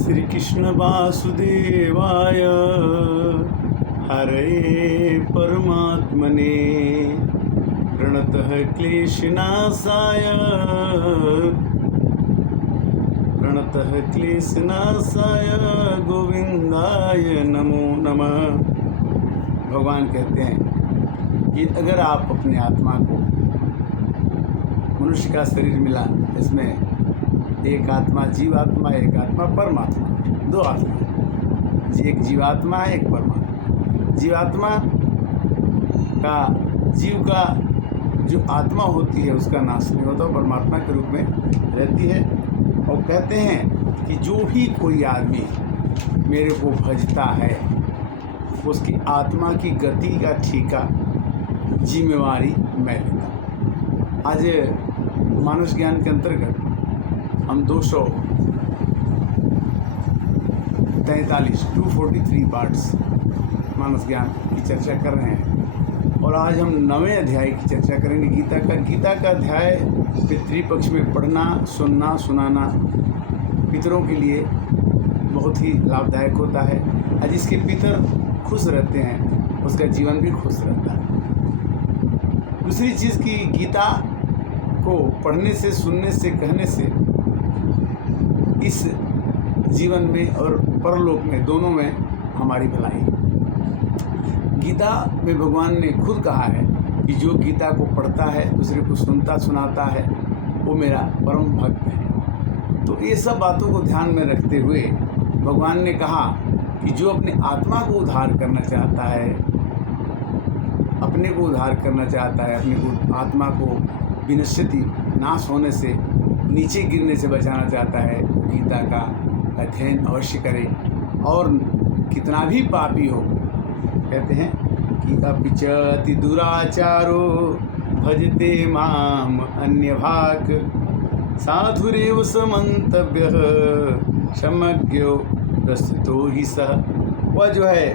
श्री कृष्ण वासुदेवाय हरे परमात्मने प्रणतः क्लेशनाशाय गोविंदाय नमो नमः। भगवान कहते हैं कि अगर आप अपने आत्मा को, मनुष्य का शरीर मिला, इसमें एक आत्मा जीवात्मा, एक आत्मा परमात्मा, दो आत्मा, एक जीवात्मा है, एक परमात्मा। जीवात्मा का, जीव का जो आत्मा होती है उसका नाश नहीं होता, परमात्मा के रूप में रहती है। और कहते हैं कि जो भी कोई आदमी मेरे को भजता है उसकी आत्मा की गति का ठेका, जिम्मेवारी मैं लेता। आज मानस ज्ञान के अंतर्गत हम 243 पार्ट्स मानस ज्ञान की चर्चा कर रहे हैं और आज हम 9वें अध्याय की चर्चा करेंगे गीता का। गीता का अध्याय पितृपक्ष में पढ़ना, सुनना, सुनाना पितरों के लिए बहुत ही लाभदायक होता है। और जिसके पितर खुश रहते हैं उसका जीवन भी खुश रहता है। दूसरी चीज़ की गीता को पढ़ने से, सुनने से, कहने से इस जीवन में और परलोक में, दोनों में हमारी भलाई। गीता में भगवान ने खुद कहा है कि जो गीता को पढ़ता है, दूसरे को सुनता सुनाता है, वो मेरा परम भक्त है। तो ये सब बातों को ध्यान में रखते हुए भगवान ने कहा कि जो अपने आत्मा को उद्धार करना चाहता है, अपने को उद्धार करना चाहता है, अपने को, आत्मा को विनश्यति, नाश होने से, नीचे गिरने से बचाना चाहता है, वो गीता का अध्ययन अवश्य करे। और कितना भी पापी हो, कहते हैं कि अपिचति दुराचारो भजते माम अन्य भाग साधुरेव समंतव्य समज्ञो प्रस्तुतो ही सह। वह जो है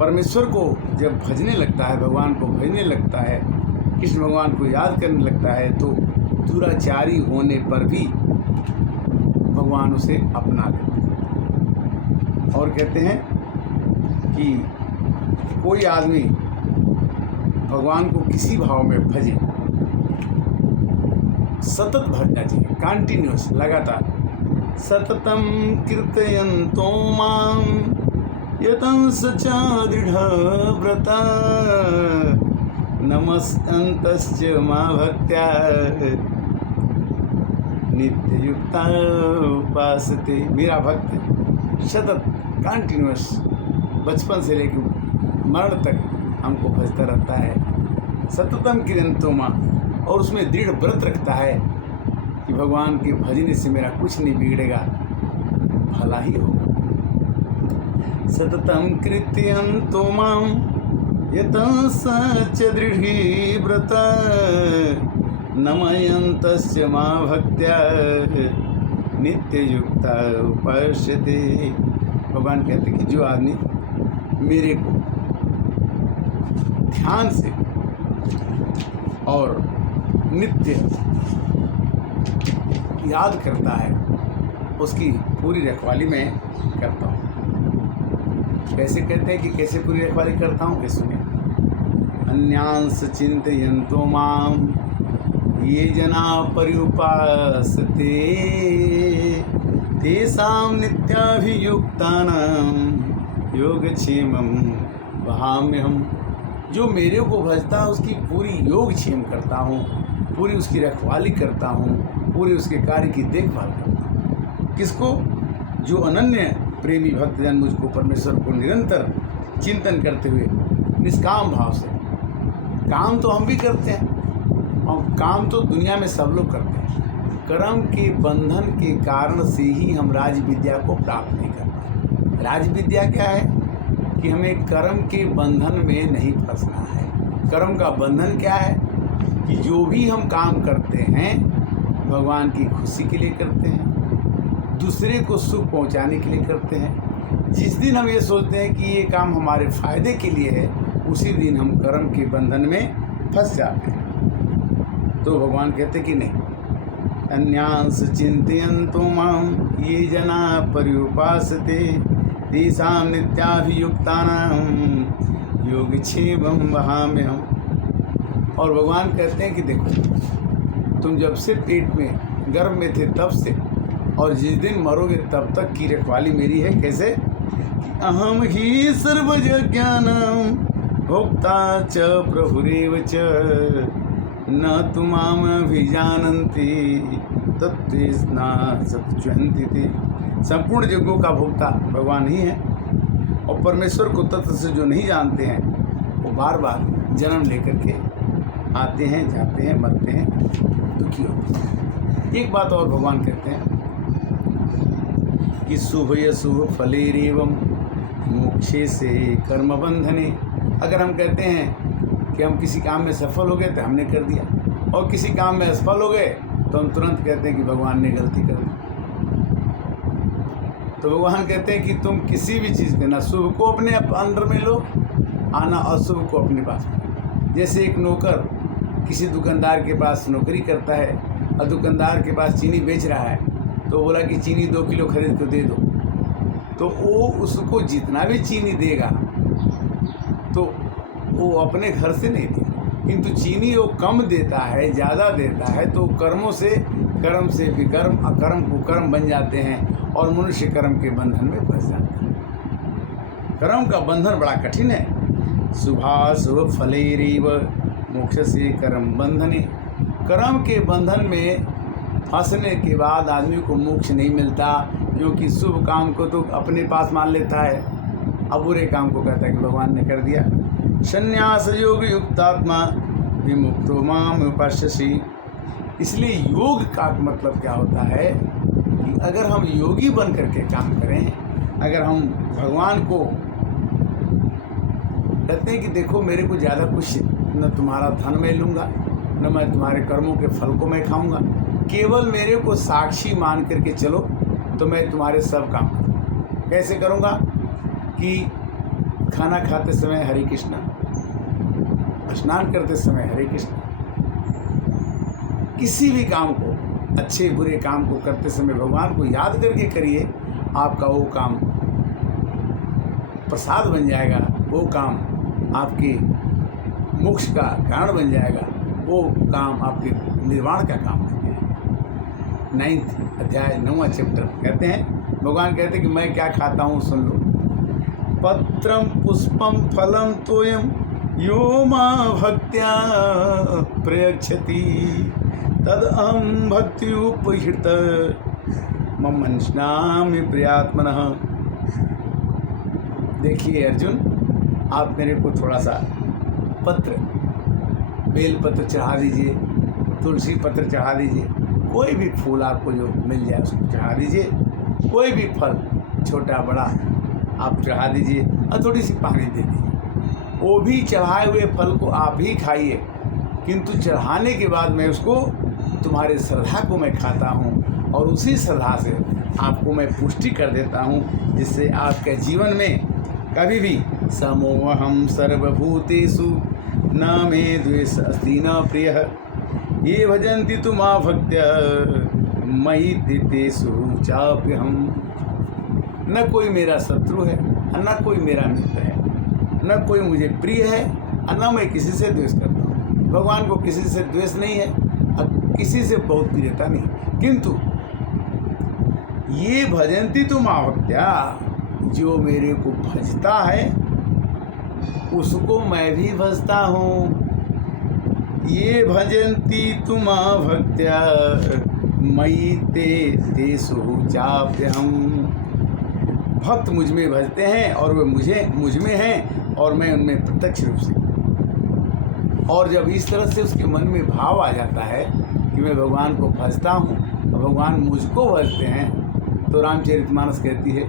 परमेश्वर को जब भजने लगता है, भगवान को भजने लगता है, कृष्ण भगवान को याद करने लगता है, तो दुराचारी होने पर भी भगवान उसे अपना लेते हैं। और कहते हैं कि कोई आदमी भगवान को किसी भाव में भजे, सतत भजना चाहिए, कंटिन्यूअस, लगातार। सततम कीर्तयन्तो मां यतंस च दृढव्रता नमस्कन्तश्च मां भक्त्या नित्ययुक्ता उपासते। मेरा भक्त सतत, कंटिन्यूअस, बचपन से लेकर मरण तक हमको भजता रहता है। सततम कीर्तयन्तो मां, और उसमें दृढ़ व्रत रखता है कि भगवान के भजने से मेरा कुछ नहीं बिगड़ेगा, भला ही होगा। सततम कीर्तयन्तो मां यतंस च दृढव्रता नमयन्तश्च मां भक्त्या नित्ययुक्ता उपास्यते। भगवान कहते कि जो आदमी मेरे को ध्यान से और नित्य याद करता है, उसकी पूरी रखवाली मैं करता हूँ। कैसे कहते हैं कि कैसे पूरी रखवाली करता हूँ, कैसे सुनिए। अन्यांस चिंतयन्तो माम ये जना पर्युपासते तेषां नित्याभियुक्तानां योगक्षेमं वहाम्यहम्। जो मेरे को भजता है उसकी पूरी योगक्षेम करता हूँ, पूरी उसकी रखवाली करता हूँ, पूरी उसके कार्य की देखभाल करता हूँ। किसको? जो अनन्य प्रेमी भक्तजन मुझको, परमेश्वर को निरंतर चिंतन करते हुए निष्काम भाव से। काम तो हम भी करते हैं और काम तो दुनिया में सब लोग करते हैं। कर्म के बंधन के कारण से ही हम राज विद्या को प्राप्त नहीं कर पाते। राज विद्या क्या है कि हमें कर्म के बंधन में नहीं फंसना है। कर्म का बंधन क्या है कि जो भी हम काम करते हैं भगवान की खुशी के लिए करते हैं, दूसरे को सुख पहुंचाने के लिए करते हैं। जिस दिन हम ये सोचते हैं कि ये काम हमारे फायदे के लिए है, उसी दिन हम कर्म के बंधन में फंस जाते हैं। तो भगवान कहते कि नहीं, अन्यांस चिन्तयन्तो मां ये जना पर्युपासते तेषां नित्याभियुक्तानां योगक्षेमं वहाम्यहम्। और भगवान कहते हैं कि देखो, तुम जब से पेट में गर्भ में थे तब से और जिस दिन मरोगे तब तक की रखवाली मेरी है। कैसे? अहम ही सर्वज्ञानं भोक्ता च प्रभुरेव च न तु मामभिजानन्ति तत्त्वेन सत्चन्ति ते। संपूर्ण जगों का भोक्ता भगवान ही है और परमेश्वर को तत्व से जो नहीं जानते हैं वो बार बार जन्म लेकर के आते हैं, जाते हैं, मरते हैं, दुखी होते हैं। एक बात और भगवान कहते हैं कि शुभ फलेरेवं मोक्षे से कर्म बंधने। अगर हम कहते हैं कि हम किसी काम में सफल हो गए तो हमने कर दिया, और किसी काम में असफल हो गए तो हम तुरंत कहते हैं कि भगवान ने गलती कर दी। तो भगवान कहते हैं कि तुम किसी भी चीज़ के ना शुभ को अपने अंदर में लो, आना अशुभ को अपने पास में। जैसे एक नौकर किसी दुकानदार के पास नौकरी करता है और दुकानदार के पास चीनी बेच रहा है, तो बोला कि चीनी 2 किलो खरीद कर दे दो, तो वो उसको जितना भी चीनी देगा तो वो अपने घर से नहीं देगा, किंतु चीनी वो कम देता है, ज़्यादा देता है, तो कर्मों से कर्म से विकर्म, अकर्म कुकर्म बन जाते हैं और मनुष्य कर्म के बंधन में फंस जाता है। कर्म का बंधन बड़ा कठिन है। शुभाशुभ फलेरेव मोक्ष से कर्म बंधने। कर्म के बंधन में फंसने के बाद आदमी को मोक्ष नहीं मिलता, क्योंकि शुभ काम को तो अपने पास मान लेता है, अब बुरे काम को कहता है कि भगवान ने कर दिया। संन्यास योग युक्तात्मा विमुक्तो माम पश्यसि। इसलिए योग का मतलब क्या होता है कि अगर हम योगी बन करके काम करें, अगर हम भगवान को कहते हैं कि देखो मेरे को ज़्यादा कुछ न तुम्हारा धन मैं लूँगा, न मैं तुम्हारे कर्मों के फल को मैं खाऊंगा, केवल मेरे को साक्षी मान करके चलो तो मैं तुम्हारे सब काम करूँगा। कैसे करूँगा? कि खाना खाते समय हरे कृष्णा, स्नान करते समय हरे कृष्णा, किसी भी काम को, अच्छे बुरे काम को करते समय भगवान को याद करके करिए, आपका वो काम प्रसाद बन जाएगा, वो काम आपके मोक्ष का कारण बन जाएगा, वो काम आपके निर्वाण का काम बन जाएगा। 9वां अध्याय 9वां चैप्टर कहते हैं, भगवान कहते हैं कि मैं क्या खाता हूँ सुन लो। पत्रम पुष्पम फलम तोयम यो मां भक्त्या प्रयच्छति तद अहम भक्ति उपहृत ममन्नामि प्रियात्मनः। देखिए अर्जुन, आप मेरे को थोड़ा सा पत्र, बेल पत्र चढ़ा दीजिए, तुलसी पत्र चढ़ा दीजिए, कोई भी फूल आपको जो मिल जाए उसको चढ़ा दीजिए, कोई भी फल छोटा बड़ा आप चढ़ा दीजिए और थोड़ी सी पानी दे दीजिए। वो भी चढ़ाए हुए फल को आप ही खाइए, किंतु चढ़ाने के बाद मैं उसको तुम्हारे श्रद्धा को मैं खाता हूँ और उसी श्रद्धा से आपको मैं पुष्टि कर देता हूँ, जिससे आपके जीवन में कभी भी समोहम सर्वभूतेषु न मे द्वेष अस्ति न प्रियः ये भजन्ति तु मां भक्त्या मयि तेषु चाप्यहम्। न कोई मेरा शत्रु है और न कोई मेरा मित्र है, न कोई मुझे प्रिय है और न मैं किसी से द्वेष करता हूँ। भगवान को किसी से द्वेष नहीं है और किसी से बहुत प्रियता नहीं, किंतु ये भजन्ति तु मां भक्त्या, जो मेरे को भजता है उसको मैं भी भजता हूँ। ये भजन्ति तु मां भक्त्या मयि तेषु चाप्यहम्। भक्त मुझ में भजते हैं और वे मुझ में हैं और मैं उनमें प्रत्यक्ष रूप से। और जब इस तरह से उसके मन में भाव आ जाता है कि मैं भगवान को भजता हूँ और भगवान मुझको भजते हैं, तो रामचरितमानस कहती है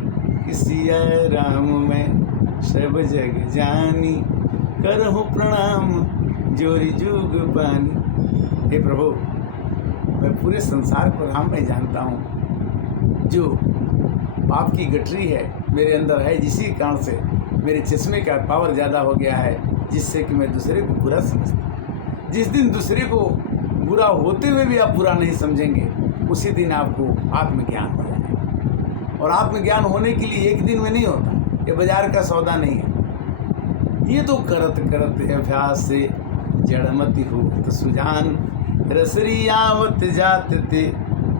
कि सिया राम मैं सब जग जानी करहु प्रणाम जोरी जुग पानी। हे प्रभु, मैं पूरे संसार को राम में जानता हूँ। जो पाप की गठरी है मेरे अंदर है, जिसी कारण से मेरे चश्मे का पावर ज़्यादा हो गया है, जिससे कि मैं दूसरे को बुरा समझता हूँ। जिस दिन दूसरे को बुरा होते हुए भी आप बुरा नहीं समझेंगे, उसी दिन आपको आत्मज्ञान हो जाएगा। और आत्मज्ञान होने के लिए एक दिन में नहीं होता, ये बाजार का सौदा नहीं है। ये तो करत करत अभ्यास से जड़मति हो सुजान, रसरी आवत जात ते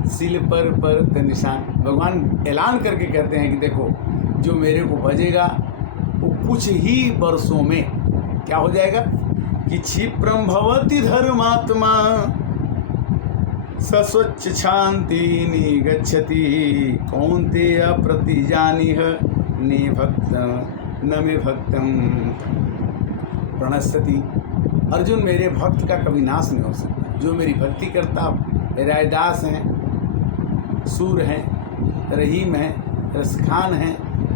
सिल पर निशान। भगवान ऐलान करके कहते हैं कि देखो, जो मेरे को भजेगा वो कुछ ही वर्षों में क्या हो जाएगा कि क्षिप्रम भवति धर्मात्मा सस्वच्छ शांति निगच्छति कौन्तेय प्रतिजानीह ने भक्त न मे भक्तम प्रणश्यति। अर्जुन, मेरे भक्त का कभी नाश नहीं हो सकता। जो मेरी भक्ति करता, रायदास हैं, सूर हैं, रहीम हैं, रसखान हैं,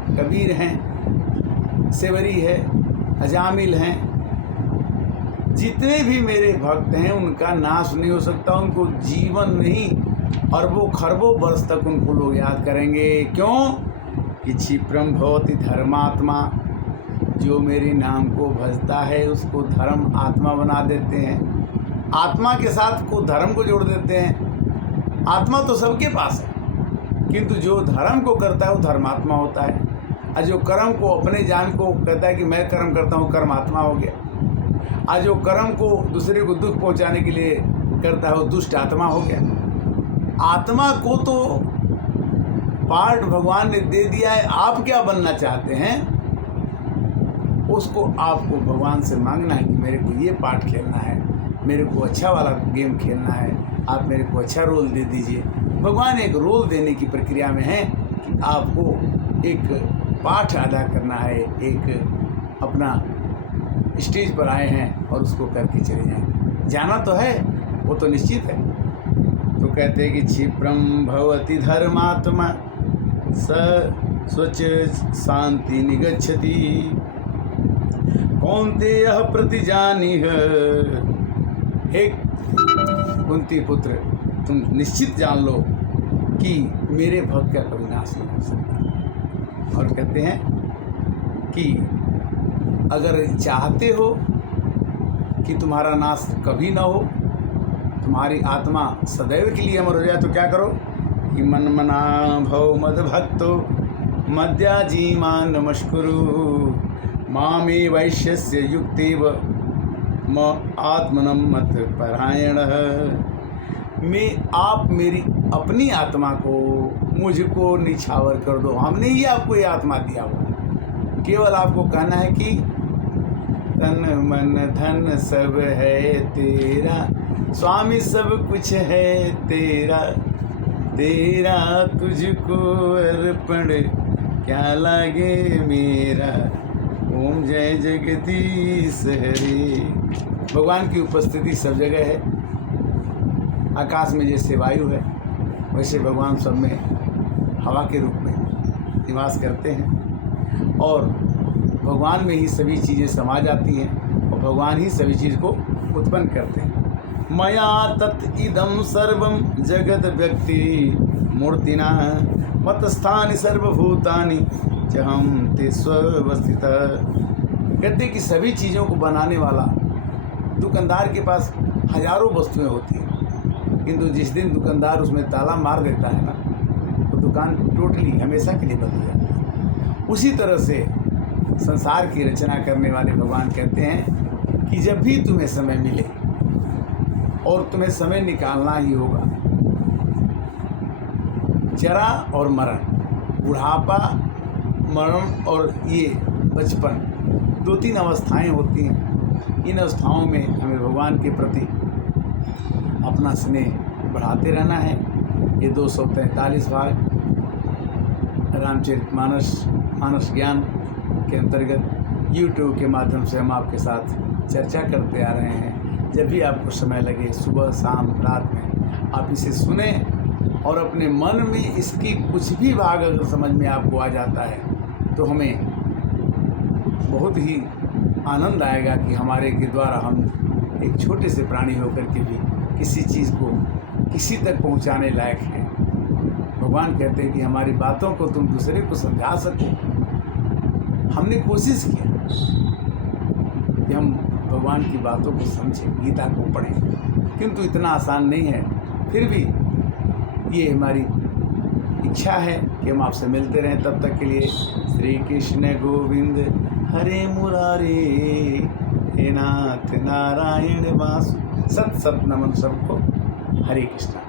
कबीर हैं, सेवरी है, अजामिल हैं, जितने भी मेरे भक्त हैं उनका नाश नहीं हो सकता। उनको जीवन नहीं, अरबों खरबों वर्ष तक उनको लोग याद करेंगे। क्यों? कि क्षिप्रम भवति धर्मात्मा, जो मेरे नाम को भजता है उसको धर्म आत्मा बना देते हैं। आत्मा के साथ को धर्म को जोड़ देते हैं। आत्मा तो सबके पास है, किंतु जो धर्म को करता है वो धर्मात्मा होता है, और जो कर्म को अपने जान को कहता है कि मैं कर्म करता हूँ, कर्मात्मा हो गया। और जो कर्म को दूसरे को दुख पहुँचाने के लिए करता है वो दुष्ट आत्मा हो गया। आत्मा को तो पाठ भगवान ने दे दिया है। आप क्या बनना चाहते हैं उसको आपको भगवान से मांगना है कि मेरे को ये पार्ट खेलना है, मेरे को अच्छा वाला गेम खेलना है, आप मेरे को अच्छा रोल दे दीजिए। भगवान एक रोल देने की प्रक्रिया में है कि आपको एक पाठ अदा करना है, एक अपना स्टेज पर आए हैं और उसको करके चले जाएंगे। जाना तो है, वो तो निश्चित है। तो कहते हैं कि क्षिप्रम भवति धर्मात्मा स्वच्छ शांति निगच्छति कौन्तेय प्रतिजानीह। हे कुंती पुत्र, तुम निश्चित जान लो कि मेरे भक्त का कभी नाश नहीं हो सकता। और कहते हैं कि अगर चाहते हो कि तुम्हारा नाश कभी ना हो, तुम्हारी आत्मा सदैव के लिए अमर हो जाए, तो क्या करो कि मन मना भव मद भक्तो मद्याजीमा नमस्कुरु मामे वैश्यस्य युक्तेव म आत्मनम मत परायण। आप मेरी अपनी आत्मा को मुझको निछावर कर दो। हमने ही आपको ये आत्मा दिया हो, केवल आपको कहना है कि तन मन धन सब है तेरा, स्वामी सब कुछ है तेरा, तेरा तुझको अर्पण क्या लागे मेरा। ओम जय जगदीश हरे। भगवान की उपस्थिति सब जगह है। आकाश में जैसे वायु है वैसे भगवान सब में हवा के रूप में निवास करते हैं, और भगवान में ही सभी चीज़ें समा जाती हैं, और भगवान ही सभी चीज़ को उत्पन्न करते हैं। मया तत् इदं सर्वं जगद व्यक्ति मूर्तिना मतस्थानि सर्वभूतानि जहम ते स्वस्थित। कहते कि सभी चीज़ों को बनाने वाला दुकानदार के पास हजारों वस्तुएं होती हैं, किंतु जिस दिन दुकानदार उसमें ताला मार देता है ना, तो दुकान टोटली हमेशा के लिए बदल जाती है। उसी तरह से संसार की रचना करने वाले भगवान कहते हैं कि जब भी तुम्हें समय मिले, और तुम्हें समय निकालना ही होगा, जरा और मरण, बुढ़ापा, मरण और ये बचपन, 2-3 अवस्थाएं होती हैं। इन अवस्थाओं में हमें भगवान के प्रति अपना स्नेह बढ़ाते रहना है। ये 243 भाग रामचरितमानस मानस ज्ञान के अंतर्गत यूट्यूब के माध्यम से हम आपके साथ चर्चा करते आ रहे हैं। जब भी आपको समय लगे, सुबह शाम रात में, आप इसे सुने, और अपने मन में इसकी कुछ भी भाग अगर समझ में आपको आ जाता है तो हमें बहुत ही आनंद आएगा कि हमारे के द्वारा हम एक छोटे से प्राणी होकर के भी किसी चीज़ को किसी तक पहुंचाने लायक हैं। भगवान कहते हैं कि हमारी बातों को तुम दूसरे को समझा सको। हमने कोशिश किया कि हम भगवान की बातों को समझें, गीता को पढ़ें, किंतु इतना आसान नहीं है। फिर भी ये हमारी इच्छा है कि हम आपसे मिलते रहें। तब तक के लिए श्री कृष्ण गोविंद हरे मुरारे, हे नाथ नारायण वासु। सत सत नमन सबको। हरे कृष्णा।